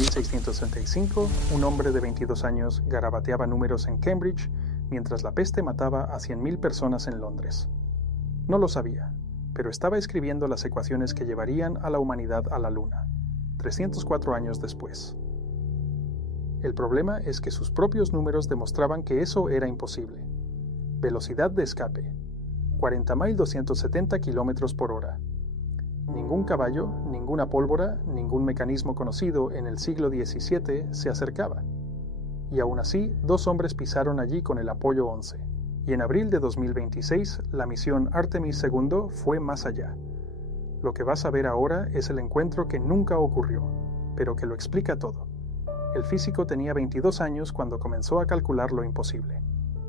1635, un hombre de 22 años garabateaba números en Cambridge mientras la peste mataba a 100.000 personas en Londres. No lo sabía, pero estaba escribiendo las ecuaciones que llevarían a la humanidad a la Luna, 304 años después. El problema es que sus propios números demostraban que eso era imposible. Velocidad de escape, 40.270 km por hora. Ningún caballo, ninguna pólvora, ningún mecanismo conocido en el siglo XVII se acercaba. Y aún así, 2 hombres pisaron allí con el Apolo 11. Y en abril de 2026, la misión Artemis II fue más allá. Lo que vas a ver ahora es el encuentro que nunca ocurrió, pero que lo explica todo. El físico tenía 22 años cuando comenzó a calcular lo imposible.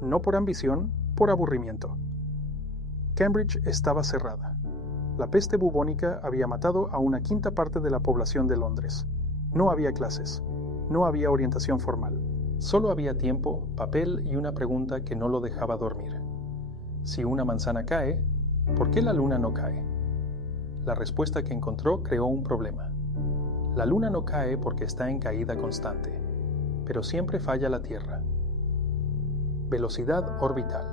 No por ambición, por aburrimiento. Cambridge estaba cerrada. La peste bubónica había matado a 1/5 parte de la población de Londres. No había clases, no había orientación formal. Solo había tiempo, papel y una pregunta que no lo dejaba dormir. Si una manzana cae, ¿por qué la luna no cae? La respuesta que encontró creó un problema. La luna no cae porque está en caída constante, pero siempre falla la Tierra. Velocidad orbital.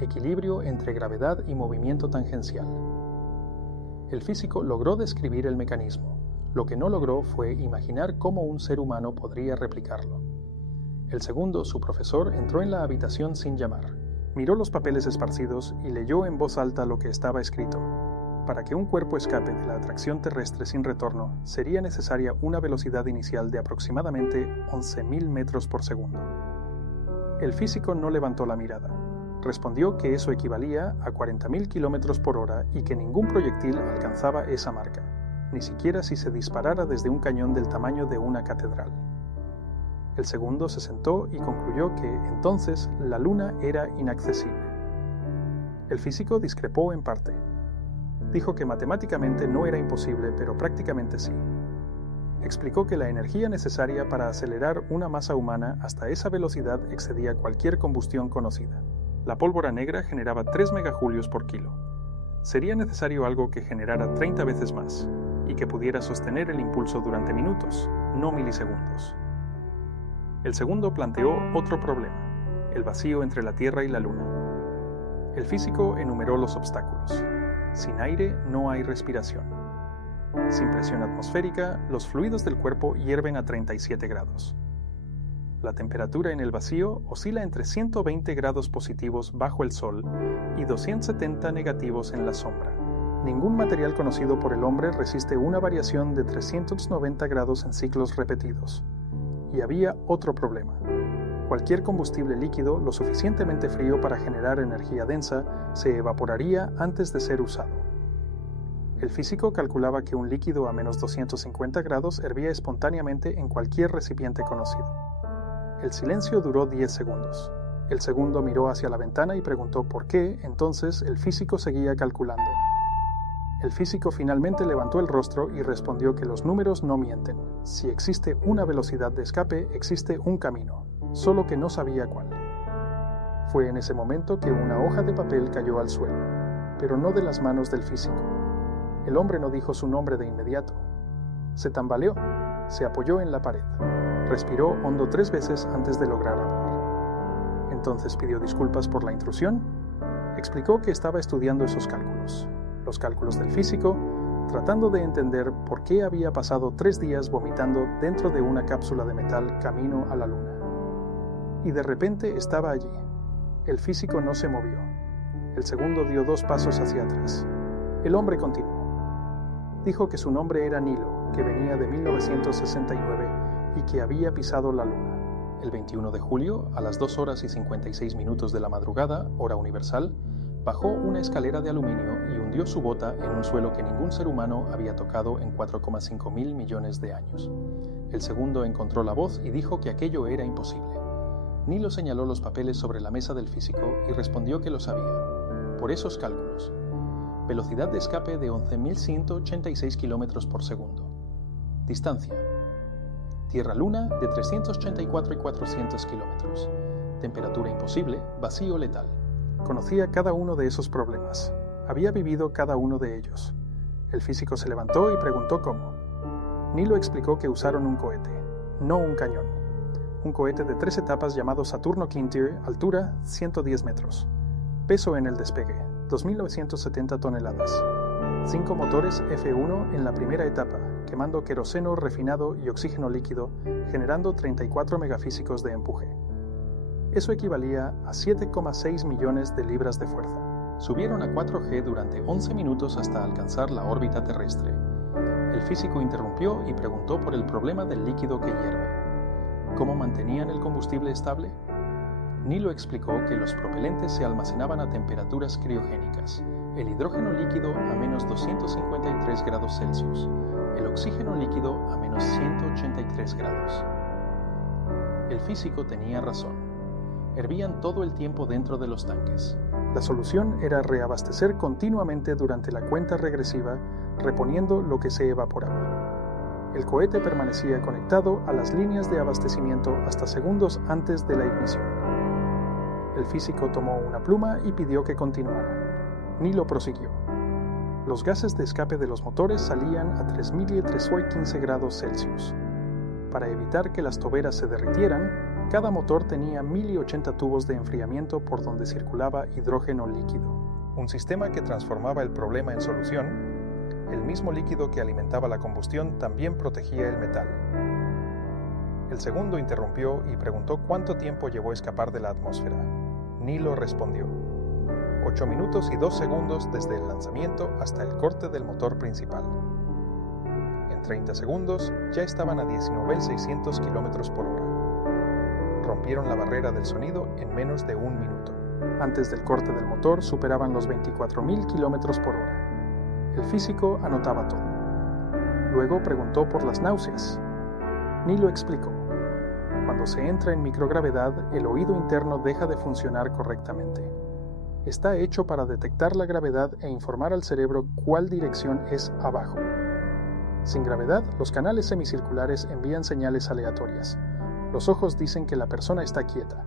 Equilibrio entre gravedad y movimiento tangencial. El físico logró describir el mecanismo. Lo que no logró fue imaginar cómo un ser humano podría replicarlo. El segundo, su profesor, entró en la habitación sin llamar. Miró los papeles esparcidos y leyó en voz alta lo que estaba escrito. Para que un cuerpo escape de la atracción terrestre sin retorno, sería necesaria una velocidad inicial de aproximadamente 11.000 metros por segundo. El físico no levantó la mirada. Respondió que eso equivalía a 40.000 km por hora y que ningún proyectil alcanzaba esa marca, ni siquiera si se disparara desde un cañón del tamaño de una catedral. El segundo se sentó y concluyó que, entonces, la Luna era inaccesible. El físico discrepó en parte. Dijo que matemáticamente no era imposible, pero prácticamente sí. Explicó que la energía necesaria para acelerar una masa humana hasta esa velocidad excedía cualquier combustión conocida. La pólvora negra generaba 3 megajulios por kilo. Sería necesario algo que generara 30 veces más y que pudiera sostener el impulso durante minutos, no milisegundos. El segundo planteó otro problema, el vacío entre la Tierra y la Luna. El físico enumeró los obstáculos. Sin aire no hay respiración. Sin presión atmosférica, los fluidos del cuerpo hierven a 37 grados. La temperatura en el vacío oscila entre 120 grados positivos bajo el Sol y 270 negativos en la sombra. Ningún material conocido por el hombre resiste una variación de 390 grados en ciclos repetidos. Y había otro problema. Cualquier combustible líquido lo suficientemente frío para generar energía densa se evaporaría antes de ser usado. El físico calculaba que un líquido a menos 250 grados hervía espontáneamente en cualquier recipiente conocido. El silencio duró 10 segundos. El segundo miró hacia la ventana y preguntó por qué, entonces, el físico seguía calculando. El físico finalmente levantó el rostro y respondió que los números no mienten. Si existe una velocidad de escape, existe un camino, solo que no sabía cuál. Fue en ese momento que una hoja de papel cayó al suelo, pero no de las manos del físico. El hombre no dijo su nombre de inmediato. Se tambaleó, se apoyó en la pared. Respiró hondo 3 veces antes de lograr hablar. Entonces pidió disculpas por la intrusión. Explicó que estaba estudiando esos cálculos, los cálculos del físico, tratando de entender por qué había pasado 3 días vomitando dentro de una cápsula de metal camino a la Luna. Y de repente estaba allí. El físico no se movió. El segundo dio 2 pasos hacia atrás. El hombre continuó. Dijo que su nombre era Nilo, que venía de 1969 y que había pisado la Luna. El 21 de julio, a las 2 horas y 56 minutos de la madrugada, hora universal, bajó una escalera de aluminio y hundió su bota en un suelo que ningún ser humano había tocado en 4,5 mil millones de años. El segundo encontró la voz y dijo que aquello era imposible. Nilo señaló los papeles sobre la mesa del físico y respondió que lo sabía. Por esos cálculos. Velocidad de escape de 11.186 km por segundo. Distancia. Tierra-Luna de 384.400 km. Temperatura imposible, vacío letal. Conocía cada uno de esos problemas. Había vivido cada uno de ellos. El físico se levantó y preguntó cómo. Nilo explicó que usaron un cohete. no un cañón. Un cohete de 3 etapas llamado Saturno Quintir, altura 110 metros. Peso en el despegue, 2.970 toneladas. 5 motores F1 en la primera etapa, quemando queroseno refinado y oxígeno líquido, generando 34 megafísicos de empuje. Eso equivalía a 7,6 millones de libras de fuerza. Subieron a 4G durante 11 minutos hasta alcanzar la órbita terrestre. El físico interrumpió y preguntó por el problema del líquido que hierve. ¿Cómo mantenían el combustible estable? Nilo explicó que los propelentes se almacenaban a temperaturas criogénicas, el hidrógeno líquido a menos 253 grados Celsius, el oxígeno líquido a menos 183 grados. El físico tenía razón. Hervían todo el tiempo dentro de los tanques. La solución era reabastecer continuamente durante la cuenta regresiva, reponiendo lo que se evaporaba. El cohete permanecía conectado a las líneas de abastecimiento hasta segundos antes de la ignición. El físico tomó una pluma y pidió que continuara. Nilo prosiguió. Los gases de escape de los motores salían a 3.315 grados Celsius. Para evitar que las toberas se derritieran, cada motor tenía 1.080 tubos de enfriamiento por donde circulaba hidrógeno líquido. Un sistema que transformaba el problema en solución. El mismo líquido que alimentaba la combustión también protegía el metal. El segundo interrumpió y preguntó cuánto tiempo llevó a escapar de la atmósfera. Nilo respondió: 8 minutos y 2 segundos desde el lanzamiento hasta el corte del motor principal. En 30 segundos ya estaban a 19.600 km por hora. Rompieron la barrera del sonido en menos de 1 minuto. Antes del corte del motor superaban los 24.000 km por hora. El físico anotaba todo. Luego preguntó por las náuseas. Nilo explicó: cuando se entra en microgravedad, el oído interno deja de funcionar correctamente. Está hecho para detectar la gravedad e informar al cerebro cuál dirección es abajo. Sin gravedad, los canales semicirculares envían señales aleatorias. Los ojos dicen que la persona está quieta.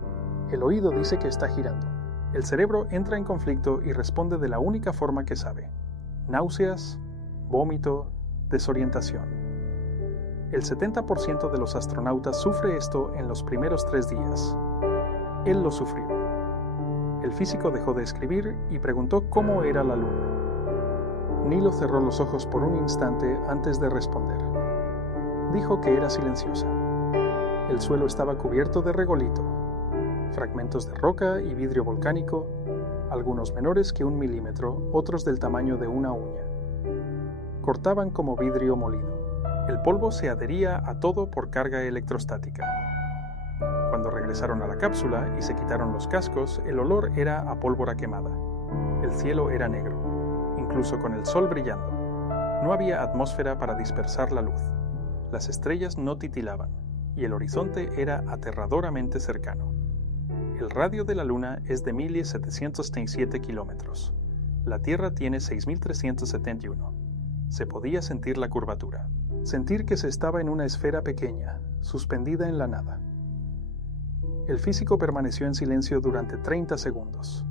El oído dice que está girando. El cerebro entra en conflicto y responde de la única forma que sabe: náuseas, vómito, desorientación. El 70% de los astronautas sufre esto en los primeros 3 días. Él lo sufrió. El físico dejó de escribir y preguntó cómo era la luna. Nilo cerró los ojos por un instante antes de responder. Dijo que era silenciosa. El suelo estaba cubierto de regolito, fragmentos de roca y vidrio volcánico, algunos menores que 1 milímetro, otros del tamaño de una uña. Cortaban como vidrio molido. El polvo se adhería a todo por carga electrostática. Cuando regresaron a la cápsula y se quitaron los cascos, el olor era a pólvora quemada. El cielo era negro, incluso con el sol brillando. No había atmósfera para dispersar la luz. Las estrellas no titilaban, y el horizonte era aterradoramente cercano. El radio de la Luna es de 1.737 kilómetros. La Tierra tiene 6.371. Se podía sentir la curvatura. Sentir que se estaba en una esfera pequeña, suspendida en la nada. El físico permaneció en silencio durante 30 segundos.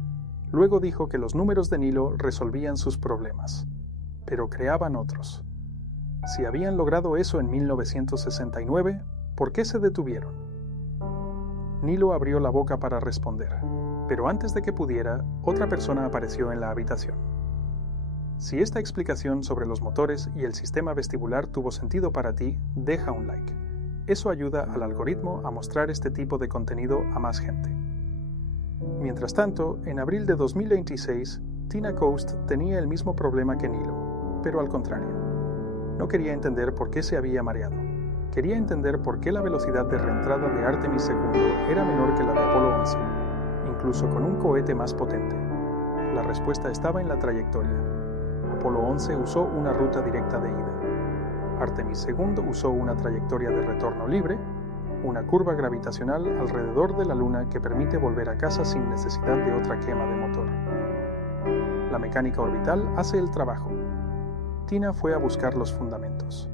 Luego dijo que los números de Nilo resolvían sus problemas, pero creaban otros. Si habían logrado eso en 1969, ¿por qué se detuvieron? Nilo abrió la boca para responder, pero antes de que pudiera, otra persona apareció en la habitación. Si esta explicación sobre los motores y el sistema vestibular tuvo sentido para ti, deja un like. Eso ayuda al algoritmo a mostrar este tipo de contenido a más gente. Mientras tanto, en abril de 2026, Tina Coast tenía el mismo problema que Nilo, pero al contrario. No quería entender por qué se había mareado. Quería entender por qué la velocidad de reentrada de Artemis II era menor que la de Apolo 11, incluso con un cohete más potente. La respuesta estaba en la trayectoria. Apolo 11 usó una ruta directa de ida. Artemis II usó una trayectoria de retorno libre, una curva gravitacional alrededor de la Luna que permite volver a casa sin necesidad de otra quema de motor. La mecánica orbital hace el trabajo. Tina fue a buscar los fundamentos.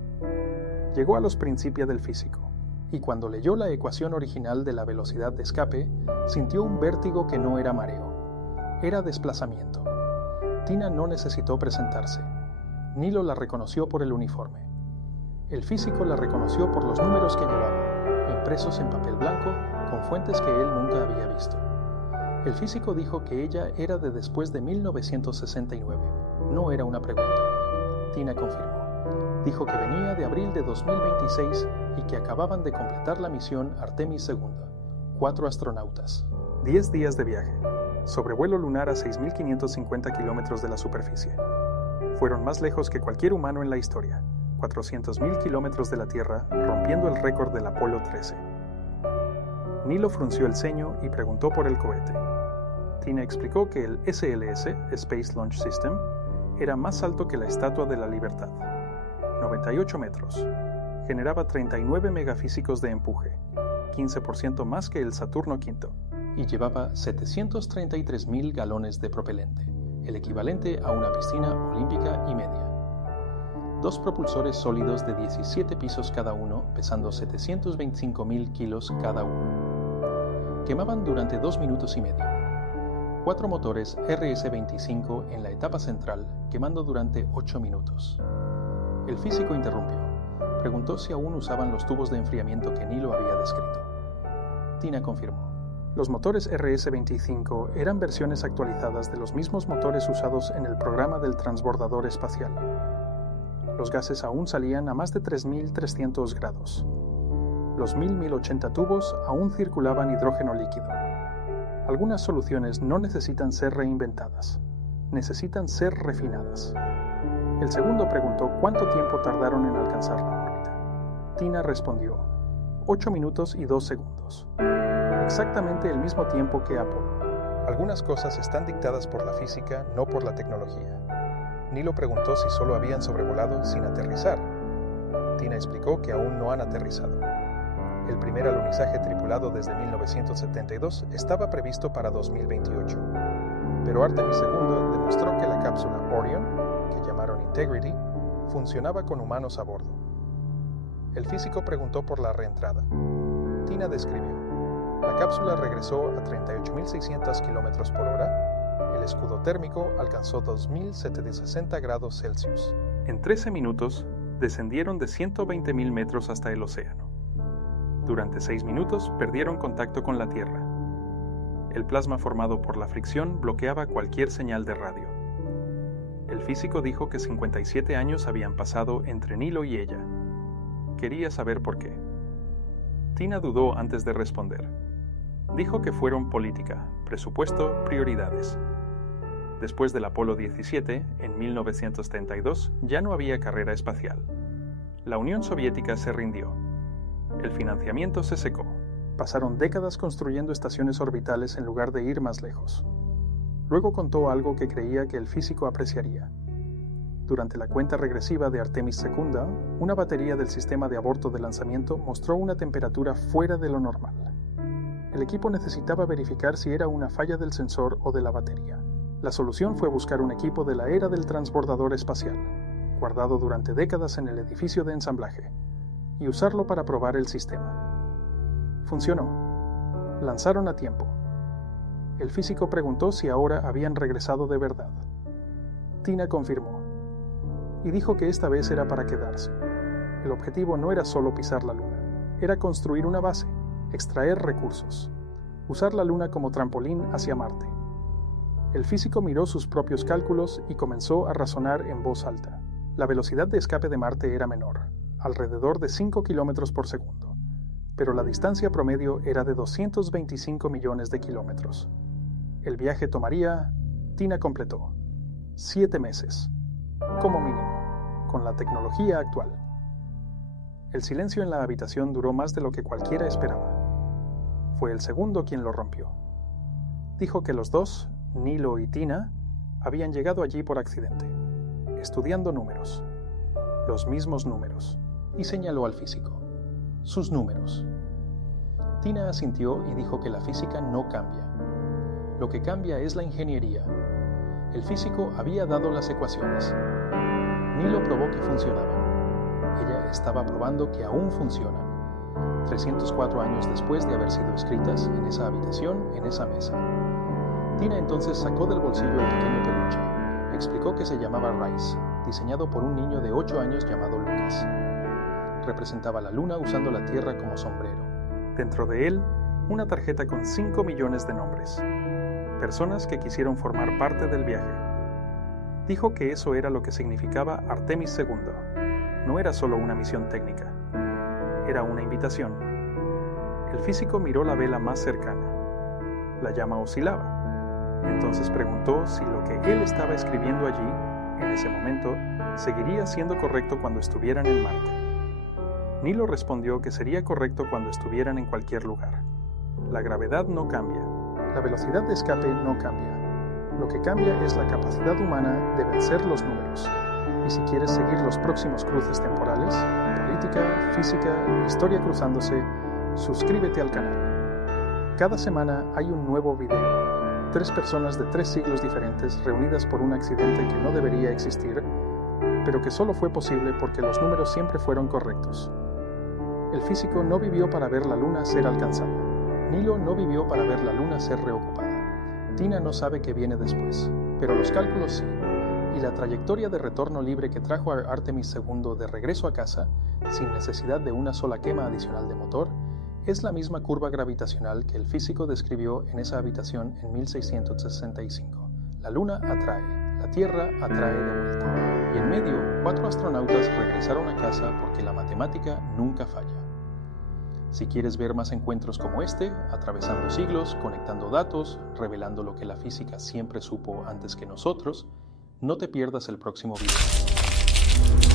Llegó a los principios del físico, y cuando leyó la ecuación original de la velocidad de escape, sintió un vértigo que no era mareo, era desplazamiento. Tina no necesitó presentarse. Nilo la reconoció por el uniforme. El físico la reconoció por los números que llevaba, impresos en papel blanco con fuentes que él nunca había visto. El físico dijo que ella era de después de 1969, no era una pregunta. Tina confirmó. Dijo que venía de abril de 2026 y que acababan de completar la misión Artemis II. 4 astronautas. 10 días de viaje. Sobrevuelo lunar a 6.550 kilómetros de la superficie. Fueron más lejos que cualquier humano en la historia. 400.000 kilómetros de la Tierra, rompiendo el récord del Apolo 13. Nilo frunció el ceño y preguntó por el cohete. Tina explicó que el SLS, Space Launch System, era más alto que la Estatua de la Libertad. 98 metros. Generaba 39 megafísicos de empuje, 15% más que el Saturno V, y llevaba 733.000 galones de propelente, el equivalente a una piscina olímpica y media. 2 propulsores sólidos de 17 pisos cada uno, pesando 725.000 kilos cada uno. Quemaban durante 2 minutos y medio. 4 motores RS-25 en la etapa central, quemando durante 8 minutos. El físico interrumpió. Preguntó si aún usaban los tubos de enfriamiento que Nilo había descrito. Tina confirmó. Los motores RS-25 eran versiones actualizadas de los mismos motores usados en el programa del transbordador espacial. Los gases aún salían a más de 3.300 grados. Los 1080 tubos aún circulaban hidrógeno líquido. Algunas soluciones no necesitan ser reinventadas, necesitan ser refinadas. El segundo preguntó cuánto tiempo tardaron en alcanzar la órbita. Tina respondió, 8 minutos y 2 segundos. Exactamente el mismo tiempo que Apolo. Algunas cosas están dictadas por la física, no por la tecnología. Nilo preguntó si solo habían sobrevolado sin aterrizar. Tina explicó que aún no han aterrizado. El primer alunizaje tripulado desde 1972 estaba previsto para 2028. Pero Artemis II demostró que la cápsula Orion, que llamaron Integrity, funcionaba con humanos a bordo. El físico preguntó por la reentrada. Tina describió. La cápsula regresó a 38.600 km por hora. El escudo térmico alcanzó 2.760 grados Celsius. En 13 minutos, descendieron de 120.000 metros hasta el océano. Durante 6 minutos perdieron contacto con la Tierra. El plasma formado por la fricción bloqueaba cualquier señal de radio. El físico dijo que 57 años habían pasado entre Nilo y ella. Quería saber por qué. Tina dudó antes de responder. Dijo que fueron política, presupuesto, prioridades. Después del Apolo 17, en 1932, ya no había carrera espacial. La Unión Soviética se rindió. El financiamiento se secó. Pasaron décadas construyendo estaciones orbitales en lugar de ir más lejos. Luego contó algo que creía que el físico apreciaría. Durante la cuenta regresiva de Artemis II, una batería del sistema de aborto de lanzamiento mostró una temperatura fuera de lo normal. El equipo necesitaba verificar si era una falla del sensor o de la batería. La solución fue buscar un equipo de la era del transbordador espacial, guardado durante décadas en el edificio de ensamblaje, y usarlo para probar el sistema. Funcionó. Lanzaron a tiempo. El físico preguntó si ahora habían regresado de verdad. Tina confirmó. Y dijo que esta vez era para quedarse. El objetivo no era solo pisar la Luna, era construir una base, extraer recursos, usar la Luna como trampolín hacia Marte. El físico miró sus propios cálculos y comenzó a razonar en voz alta. La velocidad de escape de Marte era menor, alrededor de 5 kilómetros por segundo, pero la distancia promedio era de 225 millones de kilómetros. El viaje tomaría, Tina completó, 7 meses, como mínimo, con la tecnología actual. El silencio en la habitación duró más de lo que cualquiera esperaba. Fue el segundo quien lo rompió. Dijo que los dos, Nilo y Tina, habían llegado allí por accidente, estudiando números, los mismos números, y señaló al físico. Sus números. Tina asintió y dijo que la física no cambia. Lo que cambia es la ingeniería. El físico había dado las ecuaciones. Nilo probó que funcionaban. Ella estaba probando que aún funcionan. 304 años después de haber sido escritas en esa habitación, en esa mesa. Tina entonces sacó del bolsillo el pequeño peluche. Explicó que se llamaba Rice, diseñado por un niño de 8 años llamado Lucas. representaba la luna usando la Tierra como sombrero. Dentro de él, una tarjeta con 5 millones de nombres. Personas que quisieron formar parte del viaje. Dijo que eso era lo que significaba Artemis II. No era solo una misión técnica. Era una invitación. El físico miró la vela más cercana. La llama oscilaba. Entonces preguntó si lo que él estaba escribiendo allí, en ese momento, seguiría siendo correcto cuando estuvieran en Marte. Nilo respondió que sería correcto cuando estuvieran en cualquier lugar. La gravedad no cambia. La velocidad de escape no cambia. Lo que cambia es la capacidad humana de vencer los números. Y si quieres seguir los próximos cruces temporales, política, física, historia cruzándose, suscríbete al canal. Cada semana hay un nuevo video. 3 personas de 3 siglos diferentes reunidas por un accidente que no debería existir, pero que solo fue posible porque los números siempre fueron correctos. El físico no vivió para ver la luna ser alcanzada. Nilo no vivió para ver la luna ser reocupada. Tina no sabe qué viene después, pero los cálculos sí. Y la trayectoria de retorno libre que trajo a Artemis II de regreso a casa, sin necesidad de una sola quema adicional de motor, es la misma curva gravitacional que el físico describió en esa habitación en 1665. La luna atrae, la Tierra atrae de vuelta. Y en medio, 4 astronautas regresaron a casa porque la matemática nunca falla. Si quieres ver más encuentros como este, atravesando siglos, conectando datos, revelando lo que la física siempre supo antes que nosotros, no te pierdas el próximo video.